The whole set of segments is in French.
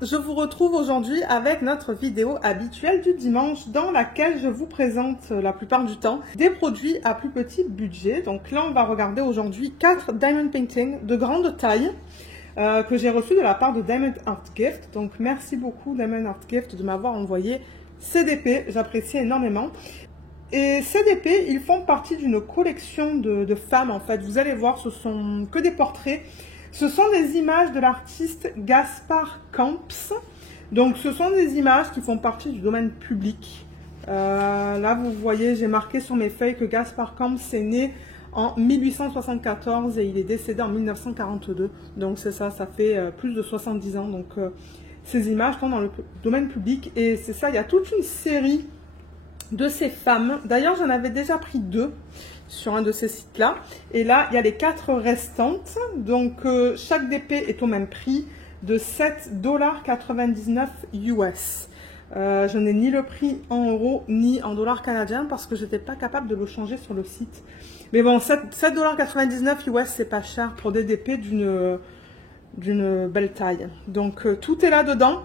je vous retrouve aujourd'hui avec notre vidéo habituelle du dimanche dans laquelle je vous présente la plupart du temps des produits à plus petit budget. Donc là, on va regarder aujourd'hui 4 Diamond Painting de grande taille que j'ai reçus de la part de Diamond Art Gift. Donc merci beaucoup Diamond Art Gift de m'avoir envoyé CDP, j'apprécie énormément. Et CDP, ils font partie d'une collection de femmes en fait. Vous allez voir, ce sont que des portraits. Ce sont des images de l'artiste Gaspar Camps. Donc, ce sont des images qui font partie du domaine public. Là, vous voyez, j'ai marqué sur mes feuilles que Gaspar Camps est né en 1874 et il est décédé en 1942. Donc, c'est ça, ça fait plus de 70 ans. Donc, ces images sont dans le domaine public. Et c'est ça, il y a toute une série de ces femmes. D'ailleurs, j'en avais déjà pris 2 sur un de ces sites-là. Et là, il y a les 4 restantes. Donc, chaque DP est au même prix de 7,99 US. Je n'ai ni le prix en euros ni en dollars canadiens parce que je n'étais pas capable de le changer sur le site. Mais bon, 7,99 US, c'est pas cher pour des DP d'une belle taille. Donc, tout est là-dedans.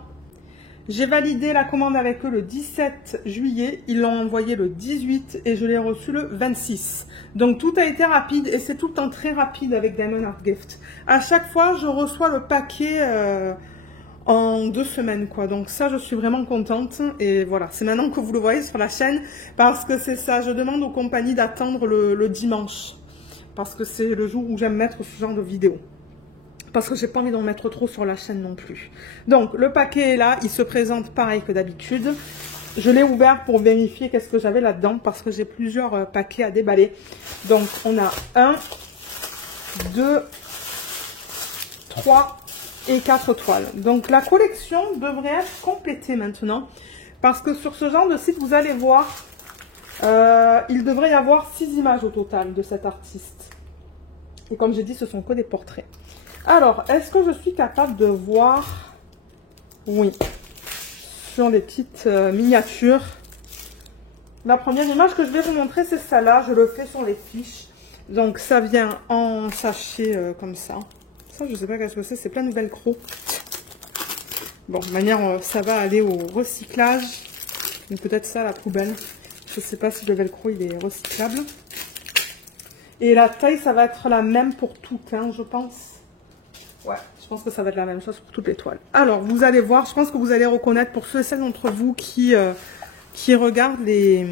J'ai validé la commande avec eux le 17 juillet, ils l'ont envoyé le 18 et je l'ai reçu le 26. Donc tout a été rapide et c'est tout le temps très rapide avec Diamond Art Gift. À chaque fois, je reçois le paquet en 2 semaines quoi. Donc ça, je suis vraiment contente et voilà, c'est maintenant que vous le voyez sur la chaîne parce que c'est ça, je demande aux compagnies d'attendre le dimanche parce que c'est le jour où j'aime mettre ce genre de vidéo. Parce que j'ai pas envie d'en mettre trop sur la chaîne non plus. Donc, le paquet est là. Il se présente pareil que d'habitude. Je l'ai ouvert pour vérifier qu'est-ce que j'avais là-dedans. Parce que j'ai plusieurs paquets à déballer. Donc, on a 1, 2, 3 et 4 toiles. Donc, la collection devrait être complétée maintenant. Parce que sur ce genre de site, vous allez voir, il devrait y avoir 6 images au total de cet artiste. Et comme j'ai dit, ce sont que des portraits. Alors, est-ce que je suis capable de voir? Oui. Sur les petites miniatures. La première image que je vais vous montrer, c'est celle-là. Je le fais sur les fiches. Donc, ça vient en sachet comme ça. Ça, je ne sais pas qu'est-ce que c'est. C'est plein de velcro. Bon, de manière, ça va aller au recyclage. Peut-être ça à la poubelle. Je ne sais pas si le velcro, il est recyclable. Et la taille, ça va être la même pour toutes, hein, je pense. Ouais, je pense que ça va être la même chose pour toutes les toiles. Alors, vous allez voir, je pense que vous allez reconnaître, pour ceux et celles d'entre vous qui regardent les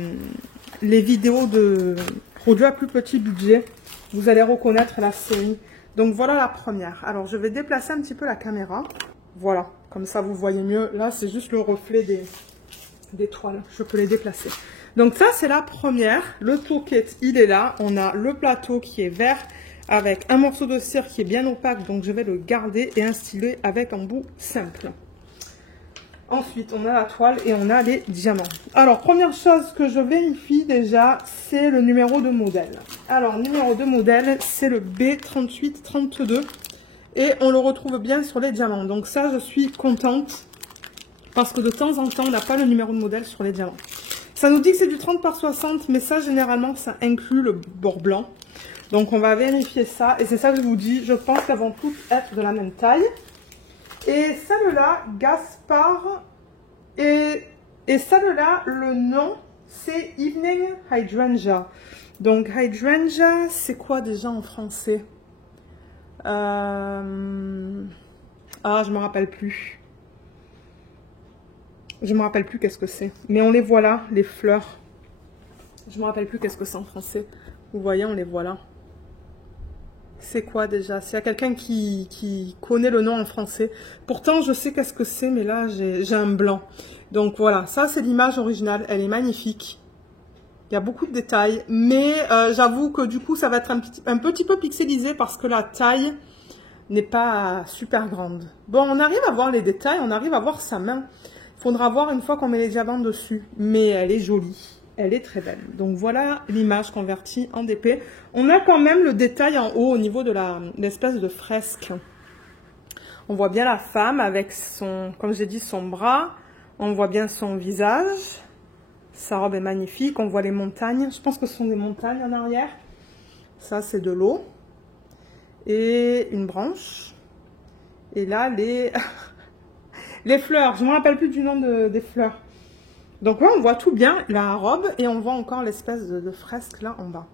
vidéos de produits à plus petit budget, vous allez reconnaître la série. Donc, voilà la première. Alors, je vais déplacer un petit peu la caméra. Voilà, comme ça, vous voyez mieux. Là, c'est juste le reflet des toiles. Je peux les déplacer. Donc, ça, c'est la première. Le toolkit, il est là. On a le plateau qui est vert, avec un morceau de cire qui est bien opaque, donc je vais le garder et instiller avec un bout simple. Ensuite, on a la toile et on a les diamants. Alors, première chose que je vérifie déjà, c'est le numéro de modèle. Alors, numéro de modèle, c'est le B3832 et on le retrouve bien sur les diamants. Donc ça, je suis contente parce que de temps en temps, on n'a pas le numéro de modèle sur les diamants. Ça nous dit que c'est du 30 par 60, mais ça, généralement, ça inclut le bord blanc. Donc, on va vérifier ça. Et c'est ça que je vous dis. Je pense qu'elles vont toutes être de la même taille. Et celle-là, Gaspar. Et celle-là, le nom, c'est Evening Hydrangea. Donc, Hydrangea, c'est quoi déjà en français? Ah, je me rappelle plus. Je me rappelle plus qu'est-ce que c'est. Mais on les voit là, les fleurs. Je me rappelle plus qu'est-ce que c'est en français. Vous voyez, on les voit là. C'est quoi déjà? S'il y a quelqu'un qui connaît le nom en français. Pourtant, je sais qu'est-ce que c'est, mais là, j'ai un blanc. Donc voilà, ça, c'est l'image originale. Elle est magnifique. Il y a beaucoup de détails. Mais j'avoue que du coup, ça va être un petit peu pixelisé parce que la taille n'est pas super grande. Bon, on arrive à voir les détails. On arrive à voir sa main. Il faudra voir une fois qu'on met les diamants dessus. Mais elle est jolie. Elle est très belle. Donc voilà l'image convertie en DP. On a quand même le détail en haut au niveau de l'espèce de fresque. On voit bien la femme avec son, comme j'ai dit, son bras. On voit bien son visage. Sa robe est magnifique. On voit les montagnes. Je pense que ce sont des montagnes en arrière. Ça, c'est de l'eau. Et une branche. Et là, Les fleurs, je ne me rappelle plus du nom des fleurs. Donc là, on voit tout bien, la robe, et on voit encore l'espèce de fresque là en bas.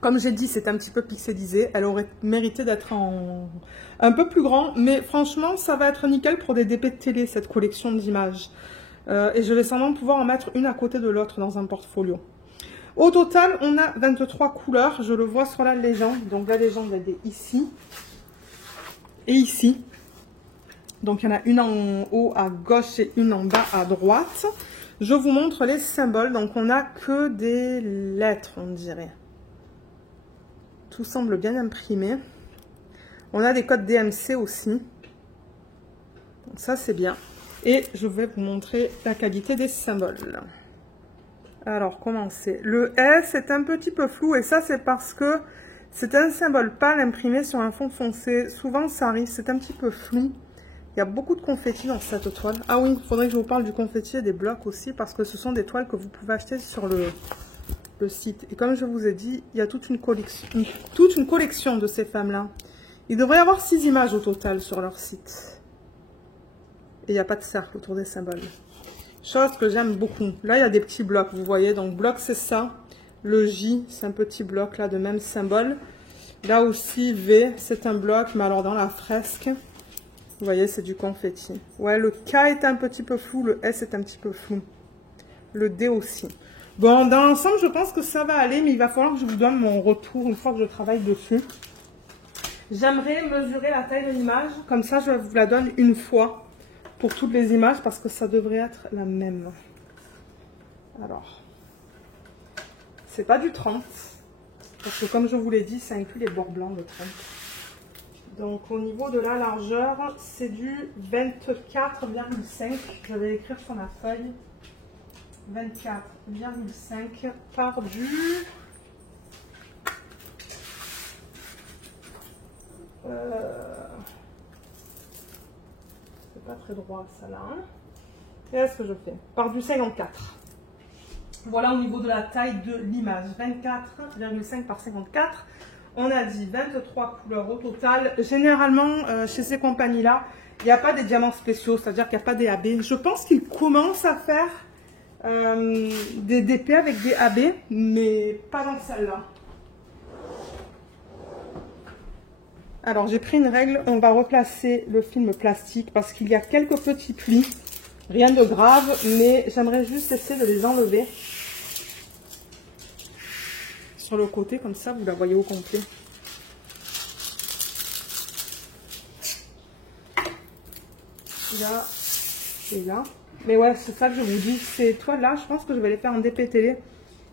Comme j'ai dit, c'est un petit peu pixelisé. Elle aurait mérité d'être un peu plus grand, mais franchement, ça va être nickel pour des DP de télé, cette collection d'images. Et je vais sûrement pouvoir en mettre une à côté de l'autre dans un portfolio. Au total, on a 23 couleurs. Je le vois sur la légende. Donc la légende, elle est ici et ici. Donc il y en a une en haut à gauche et une en bas à droite. Je vous montre les symboles. Donc on n'a que des lettres, on dirait. Tout semble bien imprimé. On a des codes DMC aussi. Donc ça, c'est bien. Et je vais vous montrer la qualité des symboles. Alors, comment c'est? Le S est un petit peu flou et ça, c'est parce que c'est un symbole pâle imprimé sur un fond foncé. Souvent, ça arrive, c'est un petit peu flou. Il y a beaucoup de confettis dans cette toile. Ah oui, il faudrait que je vous parle du confetti et des blocs aussi parce que ce sont des toiles que vous pouvez acheter sur le site. Et comme je vous ai dit, il y a toute une collection de ces femmes-là. Il devrait y avoir 6 images au total sur leur site. Et il n'y a pas de cercle autour des symboles. Chose que j'aime beaucoup. Là, il y a des petits blocs, vous voyez. Donc, bloc, c'est ça. Le J, c'est un petit bloc, là, de même symbole. Là aussi, V, c'est un bloc, mais alors dans la fresque, vous voyez, c'est du confetti. Ouais, le K est un petit peu flou, le S est un petit peu flou. Le D aussi. Bon, dans l'ensemble, je pense que ça va aller, mais il va falloir que je vous donne mon retour une fois que je travaille dessus. J'aimerais mesurer la taille de l'image, comme ça, je vous la donne une fois. Pour toutes les images parce que ça devrait être la même. Alors, c'est pas du 30 parce que comme je vous l'ai dit, ça inclut les bords blancs, le 30. Donc au niveau de la largeur, c'est du 24,5. Je vais écrire sur ma feuille. 24,5 par du... pas très droit ça là. Qu'est-ce que je fais? Par du 54. Voilà au niveau de la taille de l'image. 24,5 par 54. On a dit 23 couleurs au total. Généralement, chez ces compagnies-là, il n'y a pas des diamants spéciaux, c'est-à-dire qu'il n'y a pas des AB. Je pense qu'ils commencent à faire des DP avec des AB, mais pas dans celle-là. Alors, j'ai pris une règle, on va replacer le film plastique parce qu'il y a quelques petits plis. Rien de grave, mais j'aimerais juste essayer de les enlever. Sur le côté, comme ça, vous la voyez au complet. Là et là. Mais ouais, c'est ça que je vous dis. Ces toiles-là, je pense que je vais les faire en DP télé.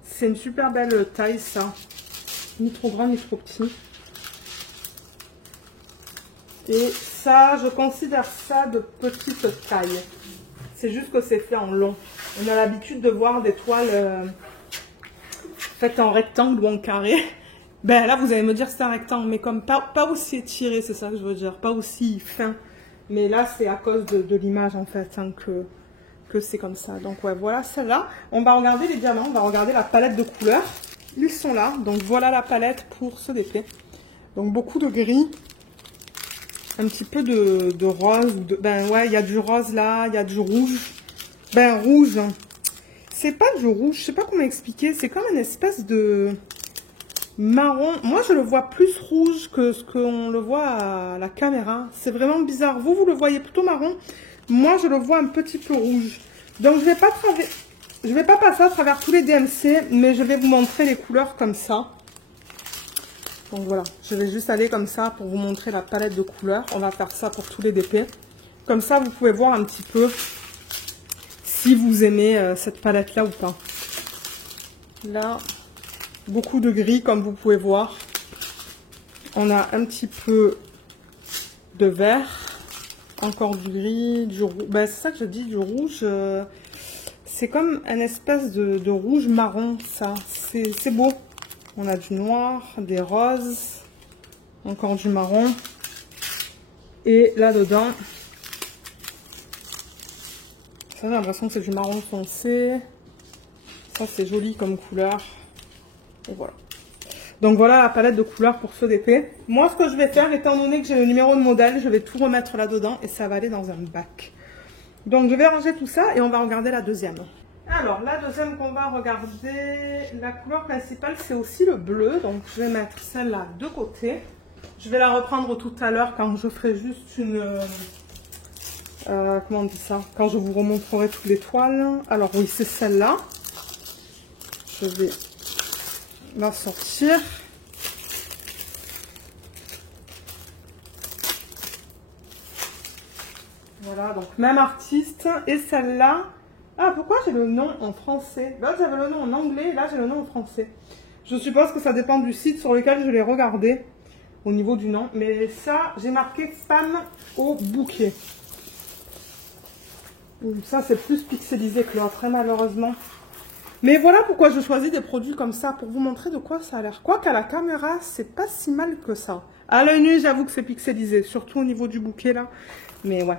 C'est une super belle taille, ça. Ni trop grand, ni trop petit. Et ça, je considère ça de petite taille. C'est juste que c'est fait en long. On a l'habitude de voir des toiles faites en rectangle ou en carré. Ben là, vous allez me dire que c'est un rectangle, mais comme pas aussi étiré, c'est ça que je veux dire. Pas aussi fin. Mais là, c'est à cause de l'image, en fait, hein, que c'est comme ça. Donc, ouais, voilà celle-là. On va regarder les diamants, on va regarder la palette de couleurs. Ils sont là. Donc, voilà la palette pour ce DP. Donc, beaucoup de gris. Un petit peu de rose. Ben ouais, il y a du rose là, il y a du rouge. Ben rouge. C'est pas du rouge, je sais pas comment expliquer. C'est comme une espèce de marron. Moi, je le vois plus rouge que ce qu'on le voit à la caméra. C'est vraiment bizarre. Vous le voyez plutôt marron. Moi, je le vois un petit peu rouge. Donc, je vais pas passer à travers tous les DMC, mais je vais vous montrer les couleurs comme ça. Donc voilà, je vais juste aller comme ça pour vous montrer la palette de couleurs. On va faire ça pour tous les DP. Comme ça, vous pouvez voir un petit peu si vous aimez cette palette-là ou pas. Là, beaucoup de gris comme vous pouvez voir. On a un petit peu de vert. Encore du gris, du rouge. Ben, c'est ça que je dis, du rouge. C'est comme un espèce de rouge marron, ça. C'est beau. On a du noir, des roses, encore du marron. Et là-dedans, ça j'ai l'impression que c'est du marron foncé. Ça c'est joli comme couleur. Et voilà. Donc voilà la palette de couleurs pour ce DP. Moi ce que je vais faire, étant donné que j'ai le numéro de modèle, je vais tout remettre là-dedans et ça va aller dans un bac. Donc je vais ranger tout ça et on va regarder la deuxième. Alors la deuxième qu'on va regarder, la couleur principale c'est aussi le bleu. Donc je vais mettre celle-là de côté. Je vais la reprendre tout à l'heure quand je ferai juste une... comment on dit ça? Quand je vous remontrerai toutes les toiles. Alors oui, c'est celle-là. Je vais la sortir. Voilà, donc même artiste. Et celle-là... Ah, pourquoi j'ai le nom en français? Là, j'avais le nom en anglais, là, j'ai le nom en français. Je suppose que ça dépend du site sur lequel je l'ai regardé, au niveau du nom. Mais ça, j'ai marqué « Femme au bouquet ». Ça, c'est plus pixelisé que l'autre, malheureusement. Mais voilà pourquoi je choisis des produits comme ça, pour vous montrer de quoi ça a l'air. Quoique à la caméra, c'est pas si mal que ça. À l'œil nu, j'avoue que c'est pixelisé, surtout au niveau du bouquet, là. Mais ouais.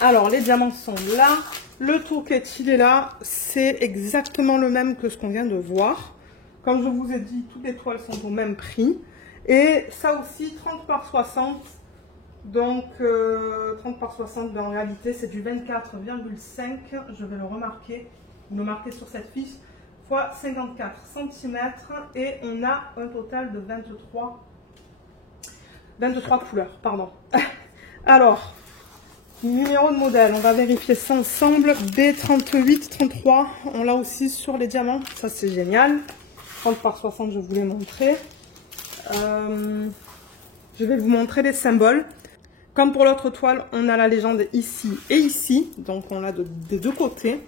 Alors, les diamants sont là. Le tourquet, il est là. C'est exactement le même que ce qu'on vient de voir. Comme je vous ai dit, toutes les toiles sont au même prix. Et ça aussi, 30 par 60. Donc, 30 par 60, en réalité, c'est du 24,5. Je vais le remarquer, le marquer sur cette fiche, fois 54 cm. Et on a un total de 23 couleurs, pardon. Alors, numéro de modèle, on va vérifier ça ensemble. B3833, on l'a aussi sur les diamants, ça c'est génial. 30 par 60, je vous l'ai montré. Je vais vous montrer les symboles. Comme pour l'autre toile, on a la légende ici et ici, donc on l'a des deux côtés.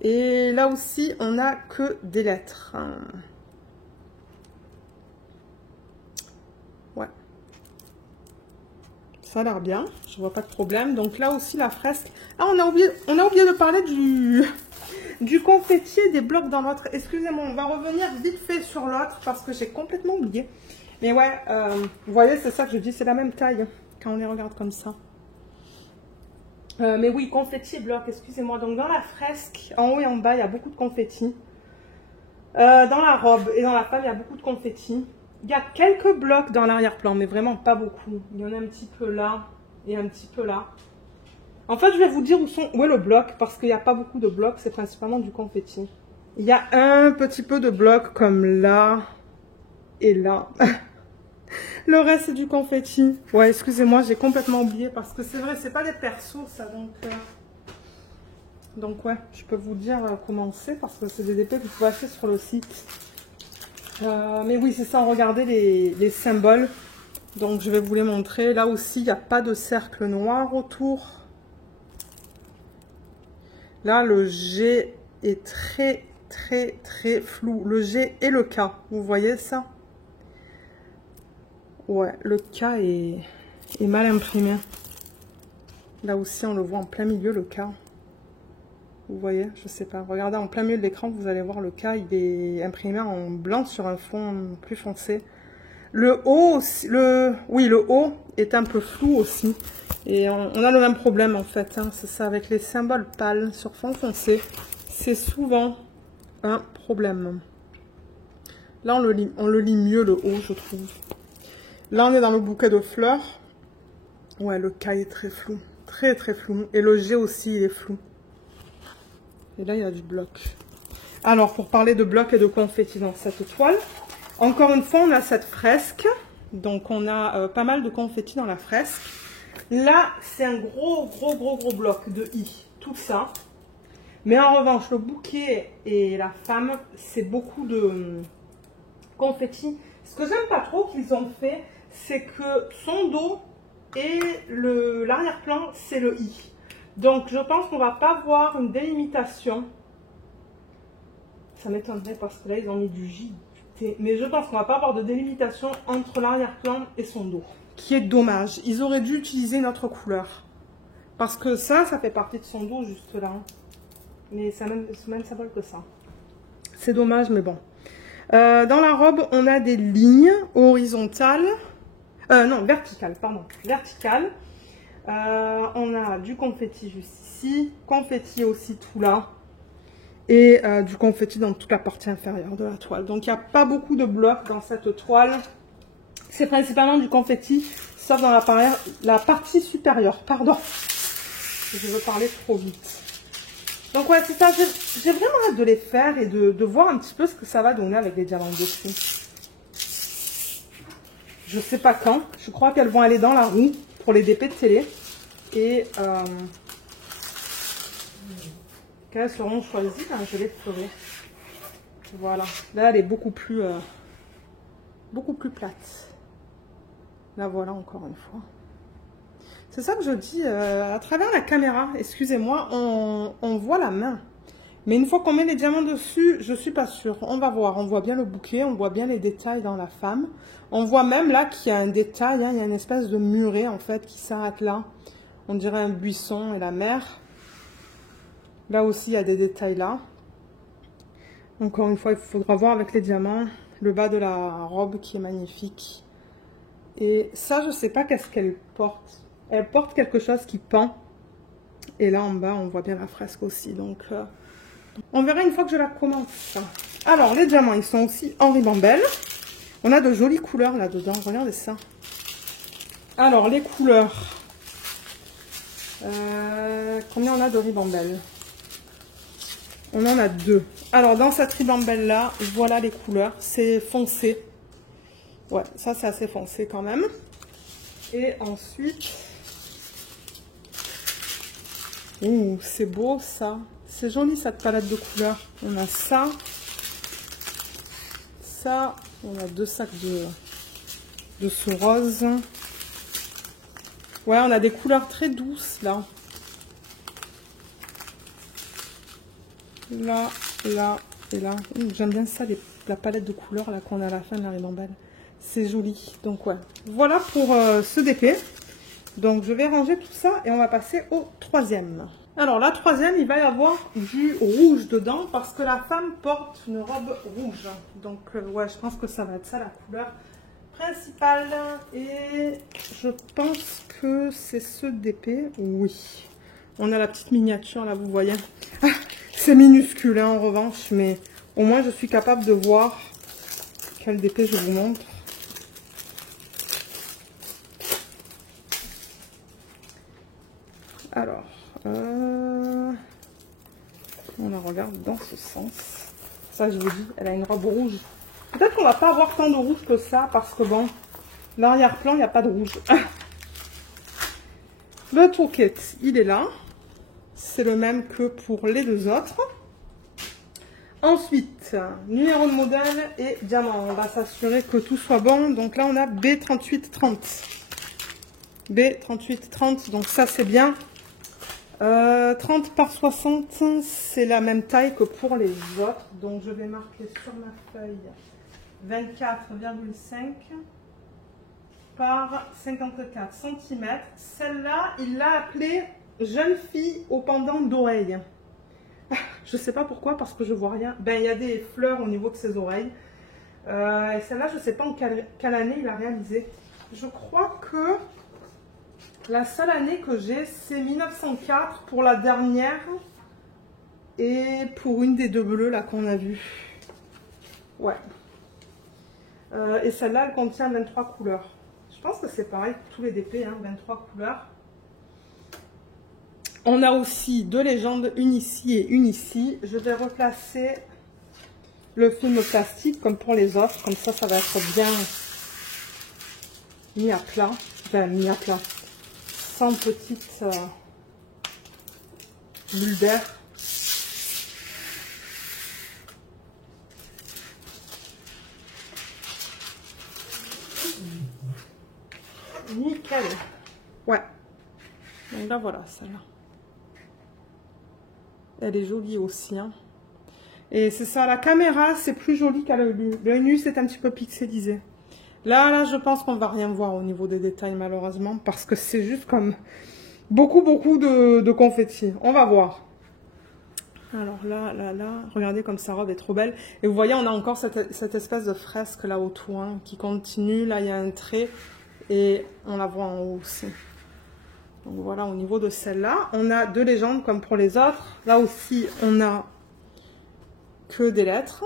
Et là aussi, on n'a que des lettres. Ouais. Ça a l'air bien, je vois pas de problème. Donc là aussi, la fresque. Ah, on a oublié de parler du confetti et des blocs dans l'autre. Excusez-moi, on va revenir vite fait sur l'autre parce que j'ai complètement oublié. Mais ouais, vous voyez, c'est ça que je dis, c'est la même taille quand on les regarde comme ça. Mais oui, confetti et blocs, excusez-moi. Donc dans la fresque, en haut et en bas, il y a beaucoup de confetti. Dans la robe et dans la femme, il y a beaucoup de confetti. Il y a quelques blocs dans l'arrière-plan, mais vraiment pas beaucoup. Il y en a un petit peu là et un petit peu là. En fait, je vais vous dire où est le bloc, parce qu'il n'y a pas beaucoup de blocs, c'est principalement du confetti. Il y a un petit peu de blocs comme là et là. Le reste, c'est du confetti. Ouais, excusez-moi, j'ai complètement oublié, parce que c'est vrai, c'est pas des persos, ça, donc ouais, je peux vous dire comment c'est, parce que c'est des épées que vous pouvez acheter sur le site. Mais oui, c'est ça, regardez les symboles. Donc, je vais vous les montrer. Là aussi, il n'y a pas de cercle noir autour. Là, le G est très, très, très flou. Le G et le K, vous voyez ça? Ouais, le K est mal imprimé. Là aussi, on le voit en plein milieu, le K. Vous voyez, je sais pas. Regardez en plein milieu de l'écran, vous allez voir le K, il est imprimé en blanc sur un fond plus foncé. Le haut aussi, oui, le haut est un peu flou aussi. Et on a le même problème en fait, hein, c'est ça, avec les symboles pâles sur fond foncé. C'est souvent un problème. Là, on le lit mieux le haut, je trouve. Là, on est dans le bouquet de fleurs. Ouais, le K est très flou. Très, très flou. Et le G aussi, il est flou. Et là, il y a du bloc. Alors, pour parler de bloc et de confetti dans cette toile, encore une fois, on a cette fresque. Donc, on a pas mal de confetti dans la fresque. Là, c'est un gros bloc de I. Tout ça. Mais en revanche, le bouquet et la femme, c'est beaucoup de confetti. Ce que j'aime pas trop qu'ils ont fait, c'est que son dos et l'arrière-plan, c'est le I. Donc, je pense qu'on va pas voir une délimitation. Ça m'étonnerait parce que là, ils ont mis du J, du T. Mais je pense qu'on va pas avoir de délimitation entre l'arrière-plan et son dos. Qui est dommage. Ils auraient dû utiliser une autre couleur. Parce que ça fait partie de son dos juste là. Mais c'est même symbole que ça. C'est dommage, mais bon. Dans la robe, on a des lignes horizontales. Non, verticales, pardon. Verticales. On a du confetti juste ici. Confetti aussi tout là. Et du confetti dans toute la partie inférieure de la toile. Donc, il n'y a pas beaucoup de blocs dans cette toile. C'est principalement du confetti, sauf dans la partie supérieure. Pardon. je veux parler trop vite. Donc ouais, c'est ça, j'ai vraiment hâte de les faire et de voir un petit peu ce que ça va donner avec les diamants dessus. Je sais pas quand, je crois qu'elles vont aller dans la roue pour les DP de télé. Et quand elles seront choisies, ben, je les ferai. Voilà, là elle est beaucoup plus plate. La voilà encore une fois. C'est ça que je dis, à travers la caméra, excusez-moi, on voit la main. Mais une fois qu'on met les diamants dessus, je suis pas sûre. On va voir, on voit bien le bouquet, on voit bien les détails dans la femme. On voit même là qu'il y a un détail, hein, il y a une espèce de muret en fait qui s'arrête là. On dirait un buisson et la mer. Là aussi, il y a des détails là. Encore une fois, il faudra voir avec les diamants le bas de la robe qui est magnifique. Et ça, je sais pas qu'est-ce qu'elle porte. Elle porte quelque chose qui pend. Et là, en bas, on voit bien la fresque aussi. Donc, on verra une fois que je la commence. Alors, les diamants, ils sont aussi en ribambelle. On a de jolies couleurs là-dedans. Regardez ça. Alors, les couleurs. Combien on a de ribambelle? On en a 2. Alors, dans cette ribambelle-là, voilà les couleurs. C'est foncé. Ouais, ça, c'est assez foncé quand même. Et ensuite... Ouh, c'est beau, ça. C'est joli, cette palette de couleurs. On a ça. Ça. On a 2 sacs de ce rose. Ouais, on a des couleurs très douces, là. Là, là et là. J'aime bien ça, la palette de couleurs là qu'on a à la fin de la ribambelle. C'est joli. Donc ouais. Voilà pour ce DP. Donc je vais ranger tout ça et on va passer au troisième. Alors la troisième, il va y avoir du rouge dedans parce que la femme porte une robe rouge. Donc ouais, je pense que ça va être ça la couleur principale. Et je pense que c'est ce DP. Oui. On a la petite miniature là, vous voyez. C'est minuscule hein, en revanche, mais au moins je suis capable de voir quel DP je vous montre. Alors, on la regarde dans ce sens. Ça, je vous dis, elle a une robe rouge. Peut-être qu'on va pas avoir tant de rouge que ça, parce que bon, l'arrière-plan, il n'y a pas de rouge. Le toolkit, il est là. C'est le même que pour les 2 autres. Ensuite, numéro de modèle et diamant. On va s'assurer que tout soit bon. Donc là, on a B3830. B3830, donc ça, c'est bien. 30 par 60, c'est la même taille que pour les autres. Donc, je vais marquer sur ma feuille 24,5 par 54 cm. Celle-là, il l'a appelée jeune fille au pendant d'oreille. Je sais pas pourquoi, parce que je vois rien. Ben, il y a des fleurs au niveau de ses oreilles. Et celle-là, je sais pas en quelle année il a réalisé. Je crois que la seule année que j'ai, c'est 1904 pour la dernière. Et pour une des 2 bleues là qu'on a vues. Ouais. Et celle-là, elle contient 23 couleurs. Je pense que c'est pareil pour tous les DP, hein, 23 couleurs. On a aussi 2 légendes, une ici et une ici. Je vais replacer le film plastique comme pour les autres. Comme ça, ça va être bien mis à plat. Enfin, mis à plat. Sans petite bulle d'air. Nickel. Ouais. Donc là, voilà, celle-là. Elle est jolie aussi. Hein. Et c'est ça, la caméra, c'est plus joli qu'à l'œil nu. L'œil nu, c'est un petit peu pixelisé. Là, je pense qu'on va rien voir au niveau des détails, malheureusement. Parce que c'est juste comme beaucoup de confettis. On va voir. Alors là, regardez comme sa robe est trop belle. Et vous voyez, on a encore cette espèce de fresque là autour hein, qui continue. Là, il y a un trait. Et on la voit en haut aussi. Donc voilà, au niveau de celle-là, on a 2 légendes comme pour les autres. Là aussi, on a que des lettres.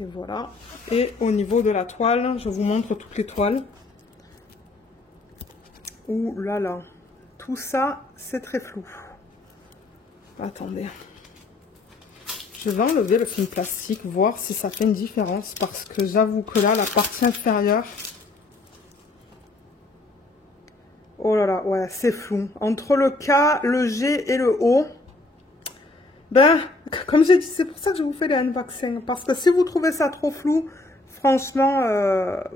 Et voilà. Et au niveau de la toile, je vous montre toutes les toiles. Ouh là là. Tout ça, c'est très flou. Attendez. Je vais enlever le film plastique, voir si ça fait une différence. Parce que j'avoue que là, la partie inférieure... Oh là là, ouais, c'est flou. Entre le K, le G et le O... Ben, comme j'ai dit, c'est pour ça que je vous fais les unboxings. Parce que si vous trouvez ça trop flou, franchement,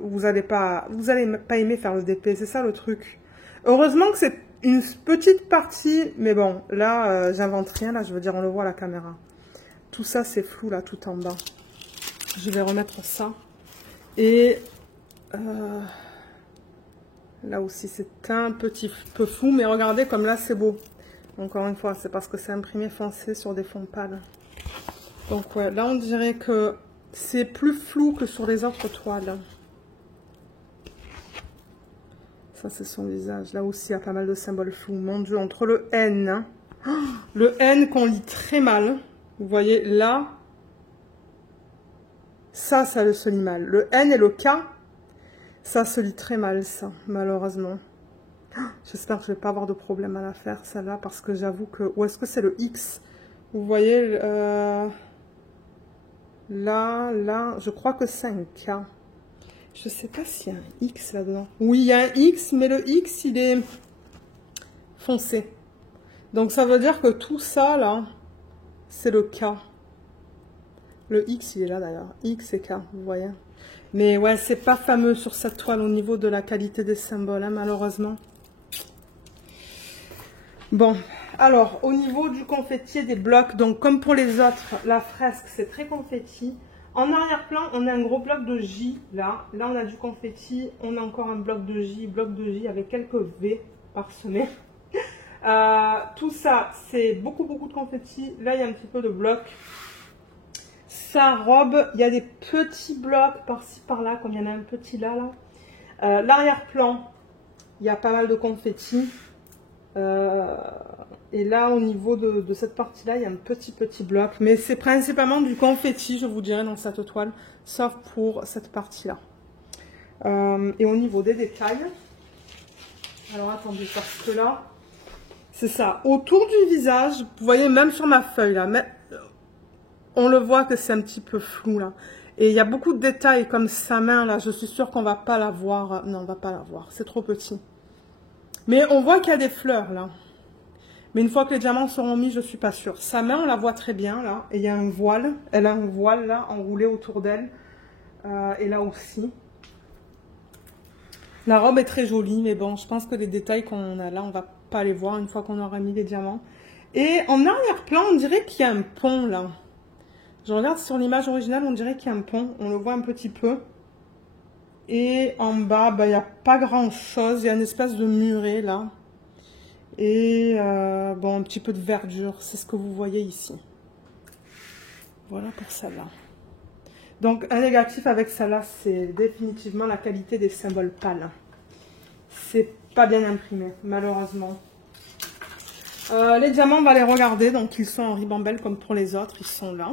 vous allez pas aimer faire le DP. C'est ça le truc. Heureusement que c'est une petite partie. Mais bon, là, j'invente rien. Là, je veux dire, on le voit à la caméra. Tout ça, c'est flou, là, tout en bas. Je vais remettre ça. Et là aussi, c'est un petit peu flou. Mais regardez comme là, c'est beau. Encore une fois, c'est parce que c'est imprimé foncé sur des fonds pâles. Donc ouais, là on dirait que c'est plus flou que sur les autres toiles. Ça c'est son visage. Là aussi il y a pas mal de symboles flous. Mon Dieu, entre le N. Le N qu'on lit très mal. Vous voyez là. Ça se lit mal. Le N et le K. Ça se lit très mal ça, malheureusement. J'espère que je vais pas avoir de problème à la faire, celle-là, parce que j'avoue que... Ou est-ce que c'est le X? Vous voyez, là, je crois que c'est un K. Je sais pas s'il y a un X là-dedans. Oui, il y a un X, mais le X, il est foncé. Donc ça veut dire que tout ça, là, c'est le K. Le X, il est là d'ailleurs. X et K, vous voyez. Mais ouais, c'est pas fameux sur cette toile au niveau de la qualité des symboles, hein, malheureusement. Bon, alors, au niveau du confetti et des blocs, donc comme pour les autres, la fresque, c'est très confetti. En arrière-plan, on a un gros bloc de J, là. Là, on a du confetti, on a encore un bloc de J avec quelques V parsemés. Tout ça, c'est beaucoup de confetti. Là, il y a un petit peu de bloc. Sa robe, il y a des petits blocs par-ci, par-là, comme il y en a un petit là. L'arrière-plan, il y a pas mal de confetti. Et là, au niveau de cette partie-là, il y a un petit bloc. Mais c'est principalement du confetti, je vous dirais, dans cette toile. Sauf pour cette partie-là. Et au niveau des détails... Alors, attendez, parce que là... C'est ça. Autour du visage, vous voyez, même sur ma feuille, là... On le voit que c'est un petit peu flou, là. Et il y a beaucoup de détails, comme sa main, là. Je suis sûre qu'on va pas la voir. Non, on va pas la voir. C'est trop petit. Mais on voit qu'il y a des fleurs, là. Mais une fois que les diamants seront mis, je suis pas sûre. Sa main, on la voit très bien, là. Et il y a un voile. Elle a un voile, là, enroulé autour d'elle. Et là aussi. La robe est très jolie, mais bon, je pense que les détails qu'on a là, on va pas les voir une fois qu'on aura mis les diamants. Et en arrière-plan, on dirait qu'il y a un pont, là. Je regarde sur l'image originale, on dirait qu'il y a un pont. On le voit un petit peu. Et en bas, il n'y a pas grand-chose. Il y a une espèce de muret, là. Et bon, un petit peu de verdure. C'est ce que vous voyez ici. Voilà pour celle-là. Donc, un négatif avec celle-là, c'est définitivement la qualité des symboles pâles. C'est pas bien imprimé, malheureusement. Les diamants, on va les regarder. Donc, ils sont en ribambelle comme pour les autres. Ils sont là.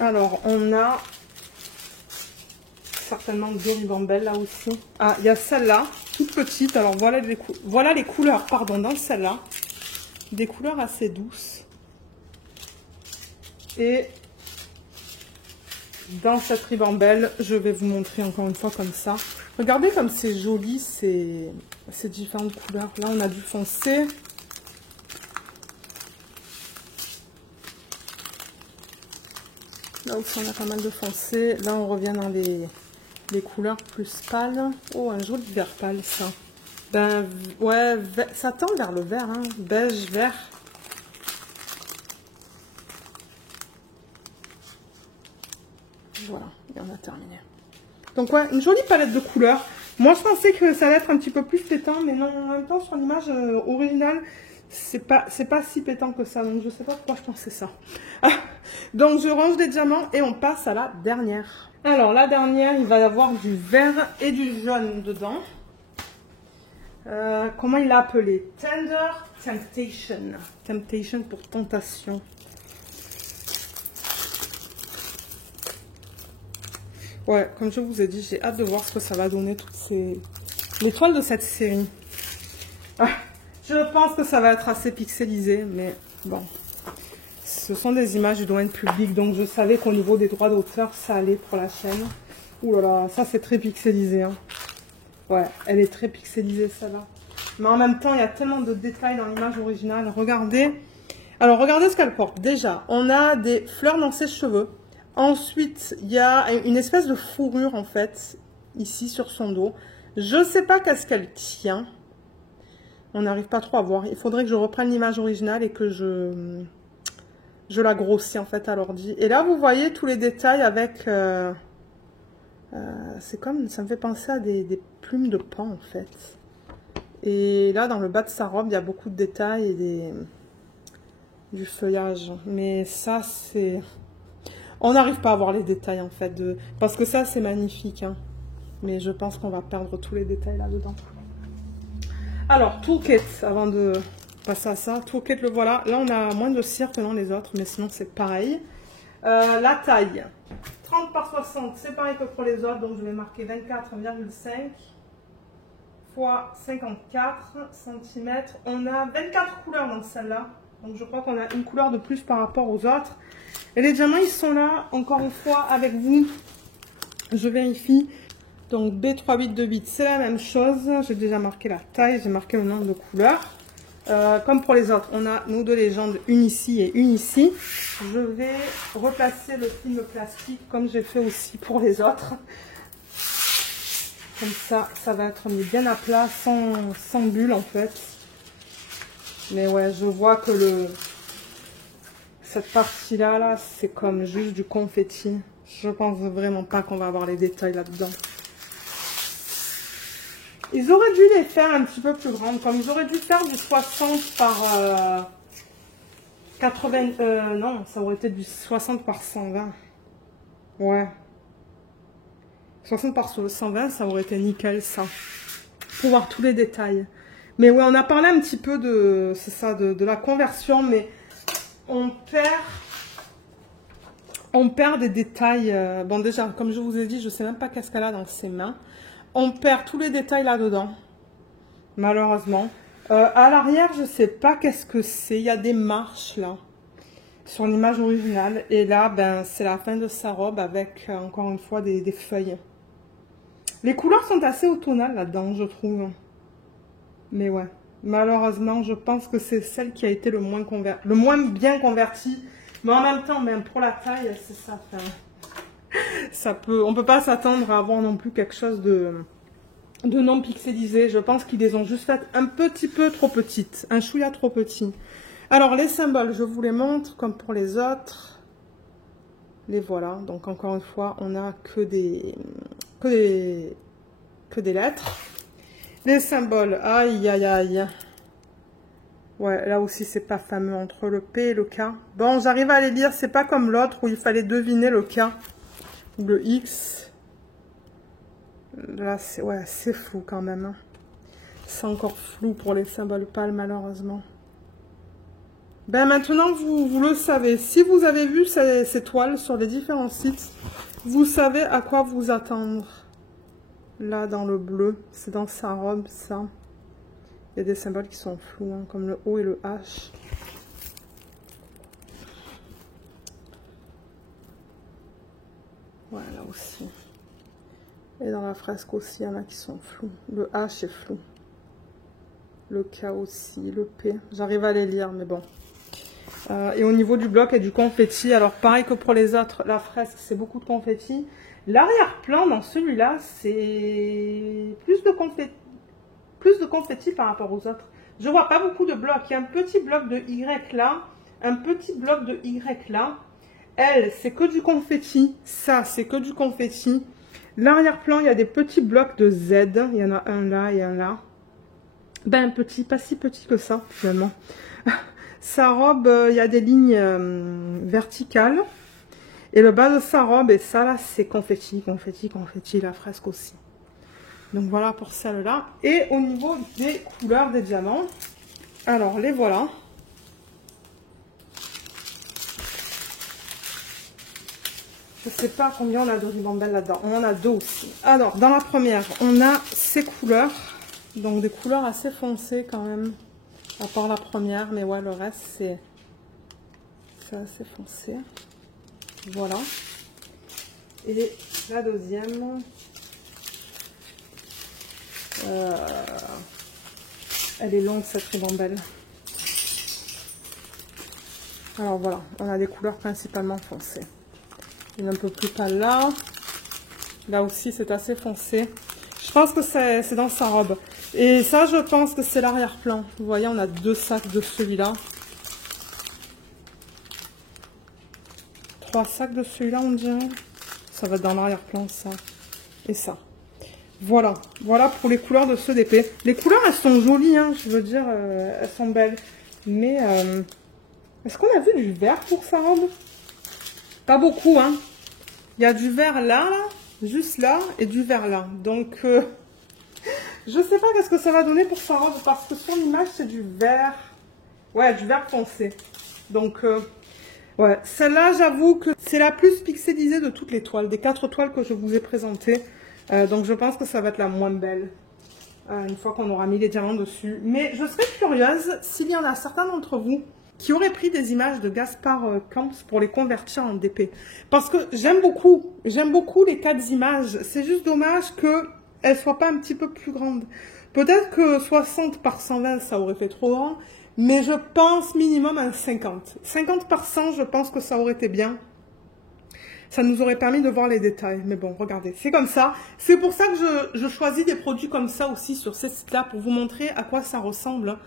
Alors, on a certainement deux ribambelles là aussi. Ah, il y a celle-là, toute petite. Alors, voilà les couleurs, pardon, dans celle-là. Des couleurs assez douces. Et dans cette ribambelle, je vais vous montrer encore une fois comme ça. Regardez comme c'est joli, ces différentes couleurs. Là, on a du foncé. Là aussi, on a pas mal de foncé. Là, on revient dans les couleurs plus pâles. Oh, un joli vert pâle, ça. Ben, ouais, ça tend vers le vert, hein. Beige, vert. Voilà, et on a terminé. Donc, ouais, une jolie palette de couleurs. Moi, je pensais que ça allait être un petit peu plus pétant, mais non, en même temps, sur l'image originale, c'est pas si pétant que ça. Donc, je sais pas pourquoi je pensais ça. Donc, je range les diamants et on passe à la dernière. Alors, la dernière, il va y avoir du vert et du jaune dedans. Comment il l'a appelé? Tender Temptation. Temptation pour tentation. Ouais, comme je vous ai dit, j'ai hâte de voir ce que ça va donner, toutes les toiles de cette série. Je pense que ça va être assez pixelisé, mais bon. Ce sont des images du domaine public, donc je savais qu'au niveau des droits d'auteur, ça allait pour la chaîne. Ouh là là, ça c'est très pixelisé. Hein. Ouais, elle est très pixelisée, ça va. Mais en même temps, il y a tellement de détails dans l'image originale. Regardez. Alors, regardez ce qu'elle porte. Déjà, on a des fleurs dans ses cheveux. Ensuite, il y a une espèce de fourrure, en fait, ici sur son dos. Je ne sais pas qu'est-ce qu'elle tient. On n'arrive pas trop à voir. Il faudrait que je reprenne l'image originale et que je la grossis, en fait, à l'ordi. Et là, vous voyez tous les détails avec... c'est comme... Ça me fait penser à des plumes de paon, en fait. Et là, dans le bas de sa robe, il y a beaucoup de détails et du feuillage. Mais ça, c'est... On n'arrive pas à voir les détails, en fait. Parce que ça, c'est magnifique. Hein. Mais je pense qu'on va perdre tous les détails là-dedans. Alors, toolkit, avant de passer à ça. Toolkit, le voilà. Là, on a moins de cire que dans les autres, mais sinon, c'est pareil. La taille. 30 par 60, c'est pareil que pour les autres. Donc, je vais marquer 24,5 fois 54 cm. On a 24 couleurs dans celle-là. Donc, je crois qu'on a une couleur de plus par rapport aux autres. Et les diamants, ils sont là, encore une fois, avec vous. Je vérifie. Donc, B3828, c'est la même chose. J'ai déjà marqué la taille, j'ai marqué le nombre de couleurs. Comme pour les autres, on a nos deux légendes, une ici et une ici. Je vais replacer le film plastique, comme j'ai fait aussi pour les autres. Comme ça, ça va être mis bien à plat, sans bulle en fait. Mais ouais, je vois que cette partie-là, là, c'est comme juste du confetti. Je pense vraiment pas qu'on va avoir les détails là-dedans. Ils auraient dû les faire un petit peu plus grandes, comme ils auraient dû faire du 60 par 80... non, ça aurait été du 60 par 120. Ouais. 60 par 120, ça aurait été nickel, ça. Pour voir tous les détails. Mais ouais, on a parlé un petit peu de... C'est ça, de la conversion, mais on perd des détails. Bon, déjà, comme je vous ai dit, je sais même pas qu'est-ce qu'elle a dans ses mains. On perd tous les détails là-dedans, malheureusement. À l'arrière, je sais pas qu'est-ce que c'est. Il y a des marches, là, sur l'image originale. Et là, ben, c'est la fin de sa robe avec, encore une fois, des feuilles. Les couleurs sont assez automnales là-dedans, je trouve. Mais ouais, malheureusement, je pense que c'est celle qui a été le moins bien convertie. Mais en même temps, même pour la taille, c'est ça. On peut pas s'attendre à avoir non plus quelque chose de non pixelisé. Je pense qu'ils les ont juste faites un petit peu trop petites. Un chouïa trop petit. Alors, les symboles, je vous les montre comme pour les autres. Les voilà. Donc, encore une fois, on a que des lettres. Les symboles, aïe, aïe, aïe. Ouais, là aussi, c'est pas fameux entre le P et le K. Bon, j'arrive à les lire. C'est pas comme l'autre où il fallait deviner le K ou le X. Là, c'est flou quand même. Hein. C'est encore flou pour les symboles pâles, malheureusement. Ben maintenant, vous le savez. Si vous avez vu ces toiles sur les différents sites, vous savez à quoi vous attendre. Là, dans le bleu, c'est dans sa robe, ça. Il y a des symboles qui sont flous, hein, comme le O et le H. Voilà, là aussi. Et dans la fresque aussi, il y en a qui sont flous. Le H est flou. Le K aussi, le P. J'arrive à les lire, mais bon. Et au niveau du bloc et du confetti, alors pareil que pour les autres, la fresque, c'est beaucoup de confetti. L'arrière-plan dans celui-là, c'est plus de confetti par rapport aux autres. Je vois pas beaucoup de blocs. Il y a un petit bloc de Y là, un petit bloc de Y là. Elle, c'est que du confetti. Ça, c'est que du confetti. L'arrière-plan, il y a des petits blocs de Z. Il y en a un là et un là. Ben, petit, pas si petit que ça, finalement. Sa robe, il y a des lignes verticales. Et le bas de sa robe, et ça là, c'est confetti, confetti, confetti, la fresque aussi. Donc voilà pour celle-là. Et au niveau des couleurs des diamants, alors les voilà. Je sais pas combien on a de ribambelles là-dedans. On en a deux aussi. Alors, dans la première, on a ces couleurs. Donc des couleurs assez foncées quand même. À part la première, mais ouais, le reste, c'est assez foncé. Voilà. Et la deuxième, elle est longue cette ribambelle. Alors voilà, on a des couleurs principalement foncées. Une un peu plus pâle là. Là aussi, c'est assez foncé. Je pense que c'est dans sa robe. Et ça, je pense que c'est l'arrière-plan. Vous voyez, on a 2 sacs de celui-là. 3 sacs de celui-là, on dirait. Ça va être dans l'arrière-plan, ça. Et ça. Voilà. Voilà pour les couleurs de ce DP. Les couleurs, elles sont jolies, hein. Je veux dire, elles sont belles. Mais, est-ce qu'on a vu du vert pour sa robe? Pas beaucoup, hein. Il y a du vert là, juste là, et du vert là. Donc, je sais pas qu'est-ce que ça va donner pour sa robe, parce que sur l'image, c'est du vert. Ouais, du vert foncé. Donc, ouais, celle-là, j'avoue que c'est la plus pixelisée de toutes les toiles, des 4 toiles que je vous ai présentées. Donc, je pense que ça va être la moins belle, une fois qu'on aura mis les diamants dessus. Mais je serais curieuse s'il y en a certains d'entre vous qui auraient pris des images de Gaspard Camps pour les convertir en DP. Parce que j'aime beaucoup les 4 images. C'est juste dommage qu'elles ne soient pas un petit peu plus grandes. Peut-être que 60 par 120, ça aurait fait trop grand. Mais je pense minimum à 50. 50 par 100, je pense que ça aurait été bien. Ça nous aurait permis de voir les détails. Mais bon, regardez, c'est comme ça. C'est pour ça que je choisis des produits comme ça aussi sur ces sites-là, pour vous montrer à quoi ça ressemble.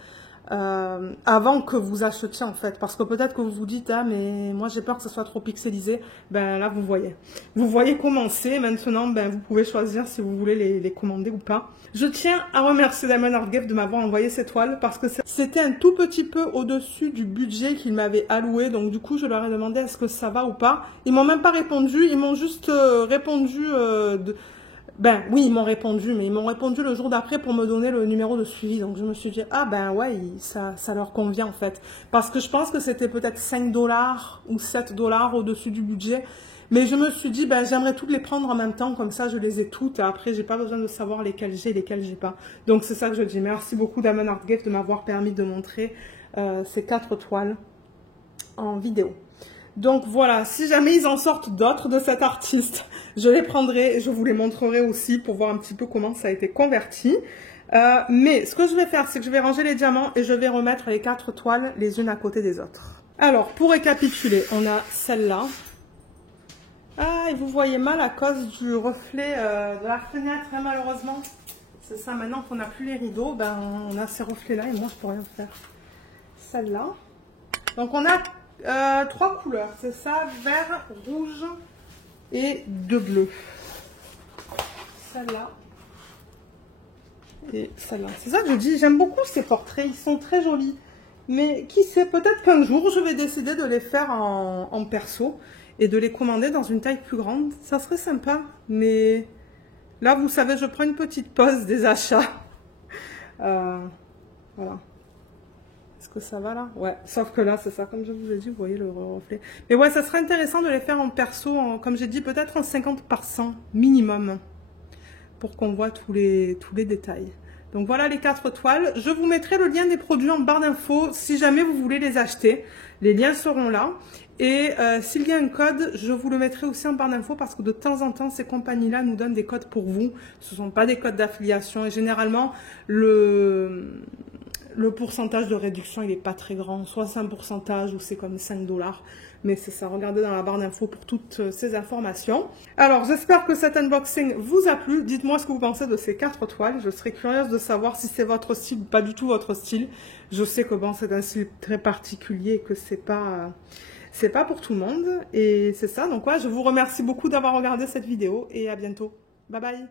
Avant que vous achetiez en fait, parce que peut-être que vous vous dites ah mais moi j'ai peur que ce soit trop pixelisé. Ben là vous voyez comment c'est. Maintenant ben vous pouvez choisir si vous voulez les commander ou pas. Je tiens à remercier Diamond Art Gift de m'avoir envoyé ces toiles, parce que c'était un tout petit peu au-dessus du budget qu'ils m'avaient alloué, donc du coup je leur ai demandé est-ce que ça va ou pas. Ils m'ont même pas répondu, ils m'ont juste répondu ben oui, ils m'ont répondu, mais ils m'ont répondu le jour d'après pour me donner le numéro de suivi. Donc je me suis dit, ah ben ouais, ça leur convient en fait. Parce que je pense que c'était peut-être 5 $ ou 7 $ au-dessus du budget. Mais je me suis dit, ben j'aimerais toutes les prendre en même temps, comme ça je les ai toutes. Et après, j'ai pas besoin de savoir lesquelles j'ai et lesquelles j'ai pas. Donc c'est ça que je dis. Merci beaucoup Diamond Art Gift de m'avoir permis de montrer ces 4 toiles en vidéo. Donc voilà, si jamais ils en sortent d'autres de cet artiste, je les prendrai et je vous les montrerai aussi pour voir un petit peu comment ça a été converti. Mais ce que je vais faire, c'est que je vais ranger les diamants et je vais remettre les 4 toiles les unes à côté des autres. Alors, pour récapituler, on a celle-là. Ah, et vous voyez mal à cause du reflet de la fenêtre, hein, malheureusement. C'est ça, maintenant qu'on n'a plus les rideaux, ben, on a ces reflets-là et moi, je peux rien faire. Celle-là. Donc, on a 3 couleurs, c'est ça, vert, rouge et 2 bleus. Celle-là et celle-là. C'est ça que je dis, j'aime beaucoup ces portraits, ils sont très jolis. Mais qui sait, peut-être qu'un jour je vais décider de les faire en perso et de les commander dans une taille plus grande. Ça serait sympa, mais là vous savez, je prends une petite pause des achats. Voilà. Est-ce que ça va là? Ouais, sauf que là, c'est ça, comme je vous ai dit, vous voyez le reflet. Mais ouais, ça serait intéressant de les faire en perso, comme j'ai dit, peut-être en 50 par 100 minimum, pour qu'on voit tous les détails. Donc voilà les 4 toiles. Je vous mettrai le lien des produits en barre d'infos si jamais vous voulez les acheter. Les liens seront là. Et s'il y a un code, je vous le mettrai aussi en barre d'infos, parce que de temps en temps, ces compagnies-là nous donnent des codes pour vous. Ce ne sont pas des codes d'affiliation. Et généralement, le pourcentage de réduction, il n'est pas très grand. Soit c'est un pourcentage ou c'est comme 5 $. Mais c'est ça, regardez dans la barre d'infos pour toutes ces informations. Alors, j'espère que cet unboxing vous a plu. Dites-moi ce que vous pensez de ces 4 toiles. Je serais curieuse de savoir si c'est votre style ou pas du tout votre style. Je sais que bon, c'est un style très particulier et que c'est pas pour tout le monde. Et c'est ça, donc ouais, je vous remercie beaucoup d'avoir regardé cette vidéo et à bientôt. Bye bye.